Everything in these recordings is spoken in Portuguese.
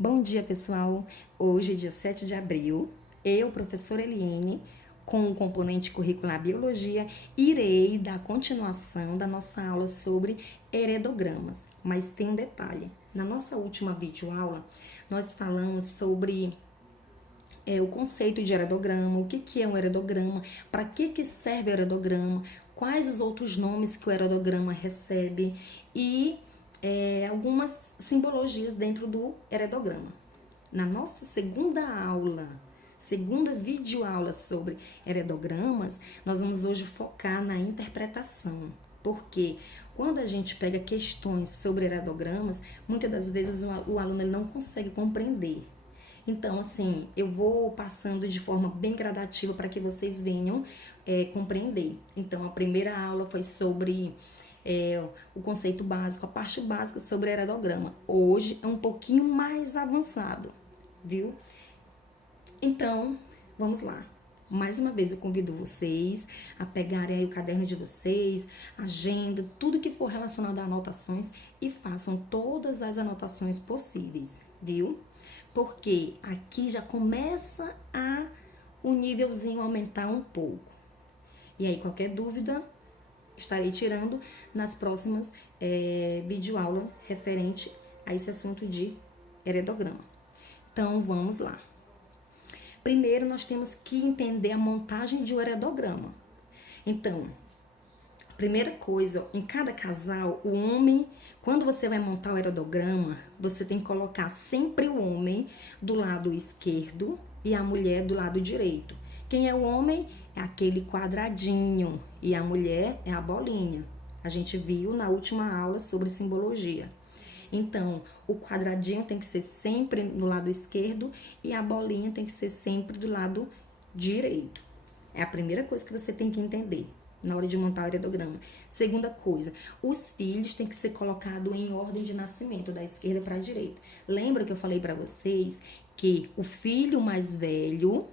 Bom dia, pessoal! Hoje, dia 7 de abril, eu, professora Eliene, com o componente curricular Biologia, irei dar continuação da nossa aula sobre heredogramas. Mas tem um detalhe: na nossa última videoaula, nós falamos sobre o conceito de heredograma, o que é um heredograma, para que serve o heredograma, quais os outros nomes que o heredograma recebe e algumas simbologias dentro do heredograma. Na nossa segunda videoaula sobre heredogramas, nós vamos hoje focar na interpretação. Porque quando a gente pega questões sobre heredogramas, muitas das vezes o aluno ele não consegue compreender. Então, assim, eu vou passando de forma bem gradativa para que vocês venham compreender. Então, a primeira aula foi sobre o conceito básico, a parte básica sobre heredograma. Hoje é um pouquinho mais avançado, viu? Então, vamos lá. Mais uma vez eu convido vocês a pegarem aí o caderno de vocês, agenda, tudo que for relacionado a anotações e façam todas as anotações possíveis, viu? Porque aqui já começa o nívelzinho aumentar um pouco. E aí, qualquer dúvida, estarei tirando nas próximas videoaulas referente a esse assunto de heredograma. Então, vamos lá. Primeiro, nós temos que entender a montagem de um heredograma. Então, primeira coisa, em cada casal, o homem, quando você vai montar o heredograma, você tem que colocar sempre o homem do lado esquerdo e a mulher do lado direito. Quem é o homem? É aquele quadradinho e a mulher é a bolinha. A gente viu na última aula sobre simbologia. Então, o quadradinho tem que ser sempre no lado esquerdo e a bolinha tem que ser sempre do lado direito. É a primeira coisa que você tem que entender na hora de montar o heredograma. Segunda coisa, os filhos têm que ser colocados em ordem de nascimento, da esquerda para a direita. Lembra que eu falei para vocês que o filho mais velho,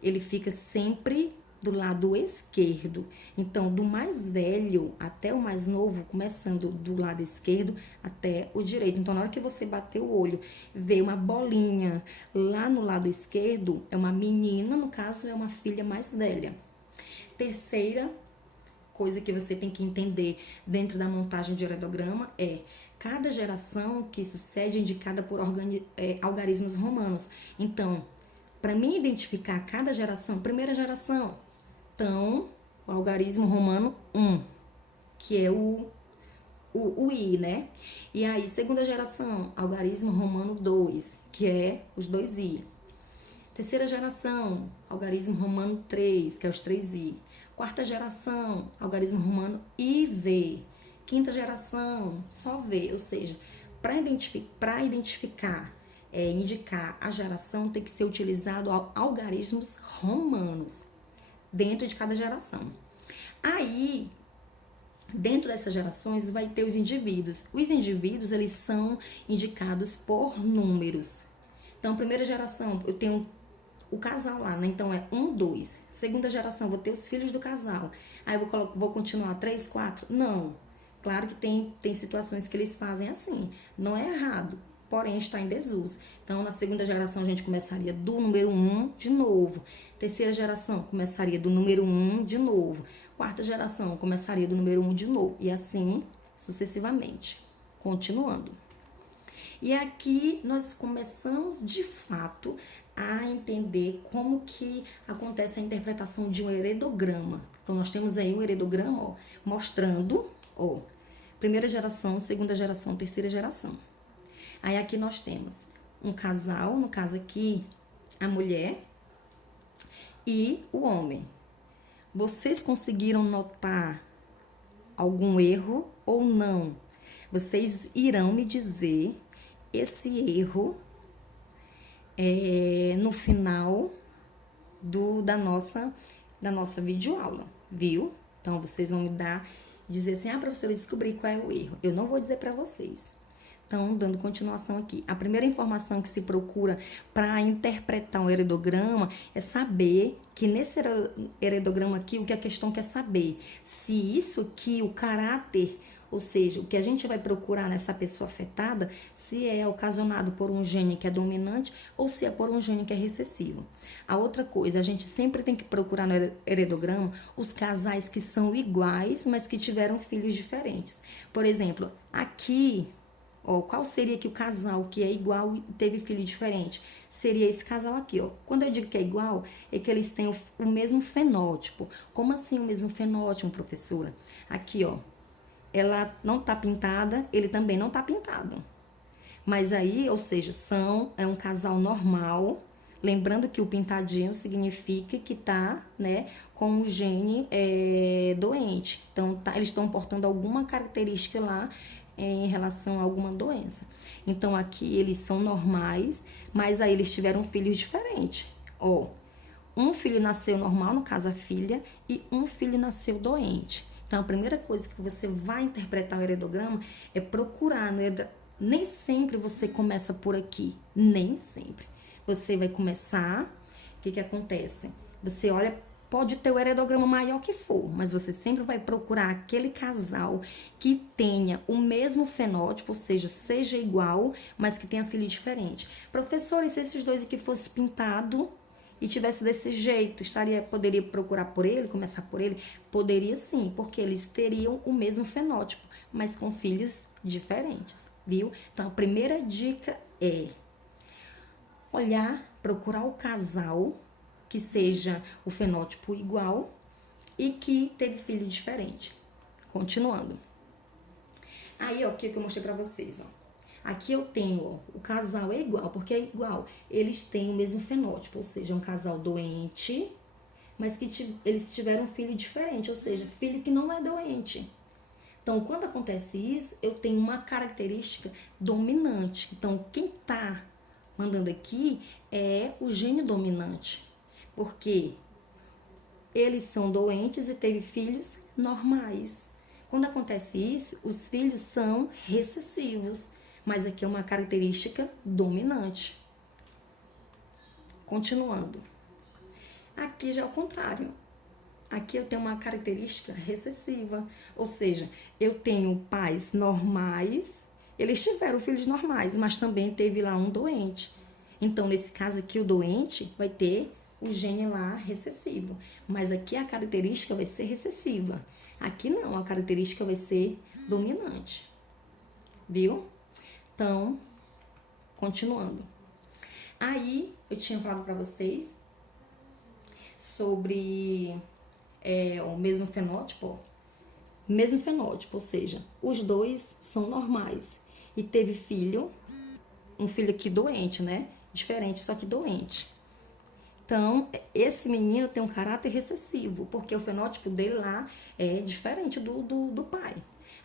ele fica sempre do lado esquerdo. Então, do mais velho até o mais novo, começando do lado esquerdo até o direito. Então, na hora que você bater o olho, vê uma bolinha lá no lado esquerdo, é uma menina, no caso, é uma filha mais velha. Terceira coisa que você tem que entender dentro da montagem de heredograma é cada geração que sucede é indicada por algarismos romanos. Então, para mim identificar cada geração, primeira geração, então, o algarismo romano 1, que é o I, né? E aí, segunda geração, algarismo romano 2, que é os 2I. Terceira geração, algarismo romano 3, que é os 3I. Quarta geração, algarismo romano IV. Quinta geração, só V. Ou seja, para identificar, indicar a geração, tem que ser utilizado algarismos romanos dentro de cada geração. Aí, dentro dessas gerações, vai ter os indivíduos. Os indivíduos, eles são indicados por números. Então, primeira geração, eu tenho o casal lá, né? Então, é 1, 2. Segunda geração, vou ter os filhos do casal. Aí, eu vou continuar 3, 4? Não. Claro que tem situações que eles fazem assim. Não é errado, porém está em desuso. Então, na segunda geração, a gente começaria do número 1 de novo. Terceira geração, começaria do número 1 de novo. Quarta geração, começaria do número 1 de novo. E assim, sucessivamente. Continuando. E aqui nós começamos, de fato, a entender como que acontece a interpretação de um heredograma. Então, nós temos aí um heredograma, ó, mostrando, ó, primeira geração, segunda geração, terceira geração. Aí aqui nós temos um casal, no caso aqui, a mulher e o homem. Vocês conseguiram notar algum erro ou não? Vocês irão me dizer esse erro no final da nossa videoaula, viu? Então, vocês vão me dizer assim, professora, eu descobri qual é o erro. Eu não vou dizer para vocês. Então, dando continuação aqui. A primeira informação que se procura para interpretar um heredograma é saber que nesse heredograma aqui, o que a questão quer saber? Se isso aqui, o caráter Ou seja, o que a gente vai procurar nessa pessoa afetada, se é ocasionado por um gene que é dominante ou se é por um gene que é recessivo. A outra coisa, a gente sempre tem que procurar no heredograma os casais que são iguais, mas que tiveram filhos diferentes. Por exemplo, aqui, ó, qual seria que o casal que é igual e teve filho diferente? Seria esse casal aqui, ó. Quando eu digo que é igual, é que eles têm o mesmo fenótipo. Como assim o mesmo fenótipo, professora? Aqui, ó, ela não tá pintada, ele também não tá pintado. Mas aí, ou seja, é um casal normal. Lembrando que o pintadinho significa que tá, né, com um gene doente. Então, eles estão portando alguma característica lá em relação a alguma doença. Então, aqui eles são normais, mas aí eles tiveram filhos diferentes. Ó, um filho nasceu normal, no caso a filha, e um filho nasceu doente. Então, a primeira coisa que você vai interpretar o heredograma é procurar no nem sempre você começa por aqui, nem sempre. Você vai começar, o que acontece? Você olha, pode ter o heredograma maior que for, mas você sempre vai procurar aquele casal que tenha o mesmo fenótipo, ou seja igual, mas que tenha filho diferente. Professor, e se esses dois aqui fossem pintados e tivesse desse jeito, poderia procurar por ele, começar por ele? Poderia sim, porque eles teriam o mesmo fenótipo, mas com filhos diferentes, viu? Então, a primeira dica é olhar, procurar o casal que seja o fenótipo igual e que teve filho diferente. Continuando. Aí, ó, o que eu mostrei pra vocês, ó. Aqui eu tenho, ó, o casal é igual, porque é igual. Eles têm o mesmo fenótipo, ou seja, um casal doente, mas que eles tiveram um filho diferente, ou seja, filho que não é doente. Então, quando acontece isso, eu tenho uma característica dominante. Então, quem tá mandando aqui é o gene dominante, porque eles são doentes e teve filhos normais. Quando acontece isso, os filhos são recessivos, mas aqui é uma característica dominante. Continuando. Aqui já é o contrário. Aqui eu tenho uma característica recessiva, ou seja, eu tenho pais normais, eles tiveram filhos normais, mas também teve lá um doente. Então, nesse caso aqui, o doente vai ter o gene lá recessivo, mas aqui a característica vai ser recessiva. Aqui não, a característica vai ser dominante, viu? Então, continuando. Aí, eu tinha falado para vocês sobre o mesmo fenótipo, ou seja, os dois são normais. E teve filho, um filho aqui doente, né? Diferente, só que doente. Então, esse menino tem um caráter recessivo, porque o fenótipo dele lá é diferente do pai.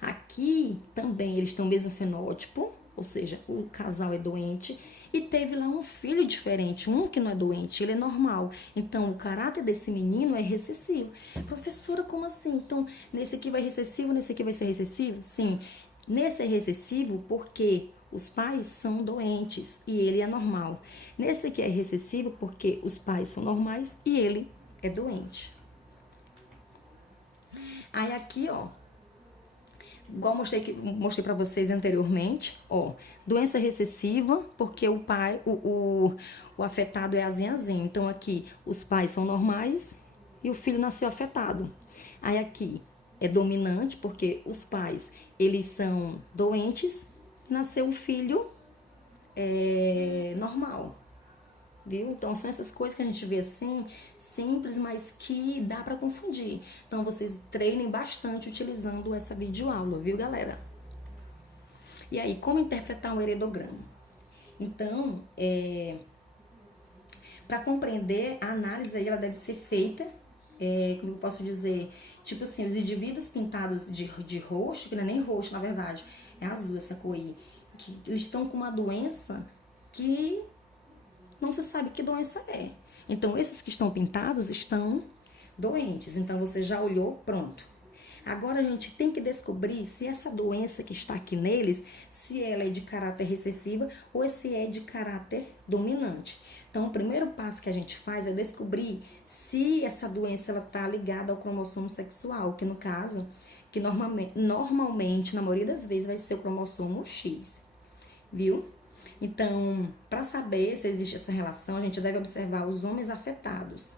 Aqui também eles têm o mesmo fenótipo, ou seja, o casal é doente e teve lá um filho diferente, um que não é doente, ele é normal. Então, o caráter desse menino é recessivo. Professora, como assim? Então, nesse aqui vai recessivo, nesse aqui vai ser recessivo? Sim, nesse é recessivo porque os pais são doentes e ele é normal. Nesse aqui é recessivo porque os pais são normais e ele é doente. Aí aqui, ó, igual mostrei para vocês anteriormente, ó, doença recessiva, porque o pai, o afetado é azinho. Então, aqui, os pais são normais e o filho nasceu afetado. Aí, aqui, é dominante, porque os pais, eles são doentes, nasceu um filho normal. Viu? Então, são essas coisas que a gente vê assim, simples, mas que dá para confundir. Então, vocês treinem bastante utilizando essa videoaula, viu, galera? E aí, como interpretar um heredograma? Então, para compreender, a análise aí, ela deve ser feita, como eu posso dizer, tipo assim, os indivíduos pintados de roxo, que não é nem roxo, na verdade, é azul essa cor aí, que eles estão com uma doença que não se sabe que doença é. Então, esses que estão pintados estão doentes. Então, você já olhou, pronto. Agora, a gente tem que descobrir se essa doença que está aqui neles, se ela é de caráter recessiva ou se é de caráter dominante. Então, o primeiro passo que a gente faz é descobrir se essa doença está ligada ao cromossomo sexual, que no caso que normalmente, na maioria das vezes, vai ser o cromossomo X, viu? Então, para saber se existe essa relação, a gente deve observar os homens afetados.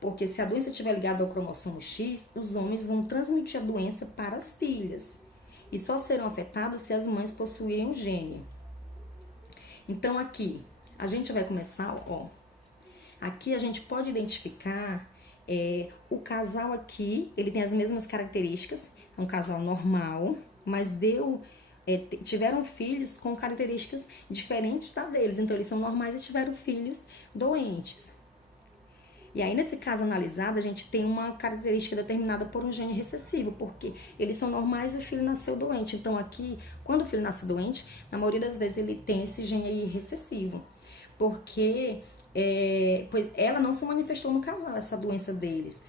Porque se a doença estiver ligada ao cromossomo X, os homens vão transmitir a doença para as filhas. E só serão afetados se as mães possuírem o gene. Então, aqui, a gente vai começar, ó. Aqui a gente pode identificar o casal aqui, ele tem as mesmas características, é um casal normal, mas tiveram filhos com características diferentes da deles. Então, eles são normais e tiveram filhos doentes. E aí, nesse caso analisado, a gente tem uma característica determinada por um gene recessivo, porque eles são normais e o filho nasceu doente. Então, aqui, quando o filho nasce doente, na maioria das vezes ele tem esse gene aí recessivo, porque pois ela não se manifestou no casal, essa doença deles,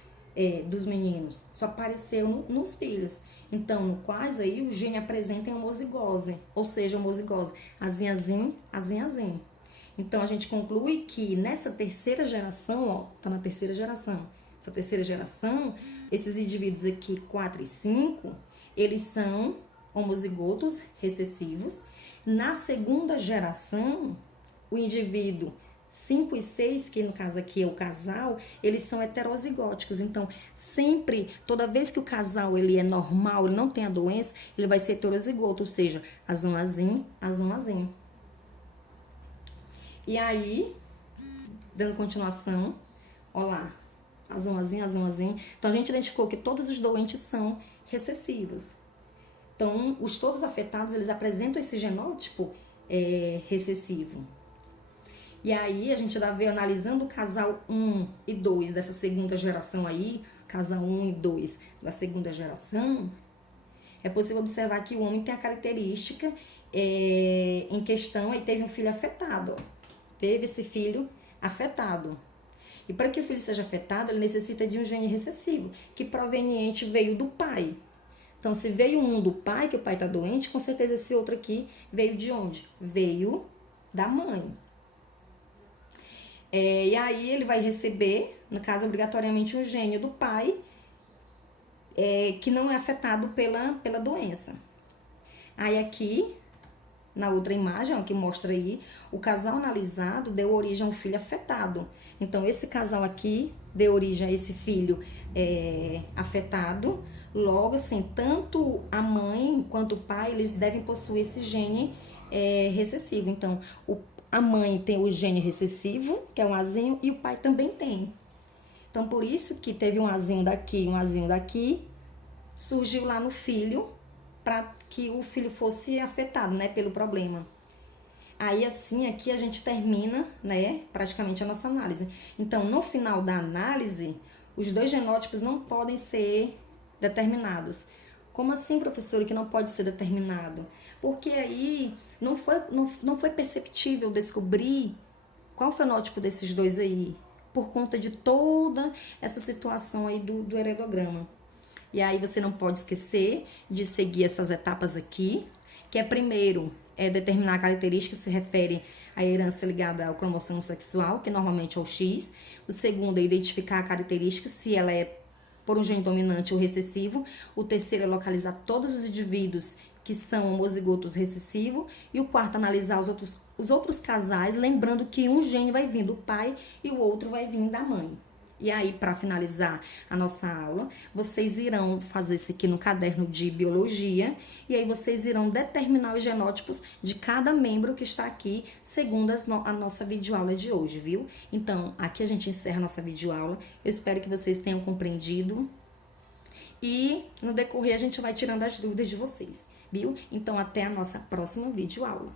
dos meninos, só apareceu nos filhos. Então, no quais aí o gene apresenta em homozigose, ou seja, homozigose, azim, azim, azim. Então, a gente conclui que nessa terceira geração, ó, tá na terceira geração, essa terceira geração, esses indivíduos aqui, 4 e 5, eles são homozigotos recessivos. Na segunda geração, o indivíduo 5 e 6, que no caso aqui é o casal, eles são heterozigóticos. Então, sempre, toda vez que o casal ele é normal, ele não tem a doença, ele vai ser heterozigoto, ou seja, azão, azim, azão, azim. E aí, dando continuação, ó lá, azão, azim, azão, azim. Então, a gente identificou que todos os doentes são recessivos. Então, os todos afetados, eles apresentam esse genótipo recessivo. E aí, a gente já vê analisando o casal 1 e 2 dessa segunda geração aí, casal 1 e 2 da segunda geração, é possível observar que o homem tem a característica em questão, aí teve um filho afetado, ó. Teve esse filho afetado. E para que o filho seja afetado, ele necessita de um gene recessivo, que proveniente veio do pai. Então, se veio um do pai, que o pai está doente, com certeza esse outro aqui veio de onde? Veio da mãe. E aí ele vai receber, no caso, obrigatoriamente um gene do pai, que não é afetado pela doença. Aí aqui, na outra imagem, ó, que mostra aí, o casal analisado deu origem a um filho afetado. Então, esse casal aqui deu origem a esse filho afetado. Logo, assim, tanto a mãe quanto o pai, eles devem possuir esse gene recessivo. Então, a mãe tem o gene recessivo, que é um azinho, e o pai também tem. Então, por isso que teve um azinho daqui, um azinho daqui, surgiu lá no filho, para que o filho fosse afetado, né, pelo problema. Aí, assim, aqui a gente termina, né, praticamente a nossa análise. Então, no final da análise, os dois genótipos não podem ser determinados. Como assim, professora, que não pode ser determinado? Porque aí não foi perceptível descobrir qual o fenótipo desses dois aí, por conta de toda essa situação aí do heredograma. E aí você não pode esquecer de seguir essas etapas aqui, que é primeiro determinar a característica que se refere à herança ligada ao cromossomo sexual, que normalmente é o X. O segundo é identificar a característica, se ela é por um gene dominante ou recessivo. O terceiro é localizar todos os indivíduos que são homozigotos recessivos. E o quarto, analisar os outros casais, lembrando que um gene vai vir do pai e o outro vai vir da mãe. E aí, para finalizar a nossa aula, vocês irão fazer isso aqui no caderno de biologia, e aí vocês irão determinar os genótipos de cada membro que está aqui, segundo a nossa videoaula de hoje, viu? Então, aqui a gente encerra a nossa videoaula. Eu espero que vocês tenham compreendido. E no decorrer a gente vai tirando as dúvidas de vocês, viu? Então, até a nossa próxima videoaula.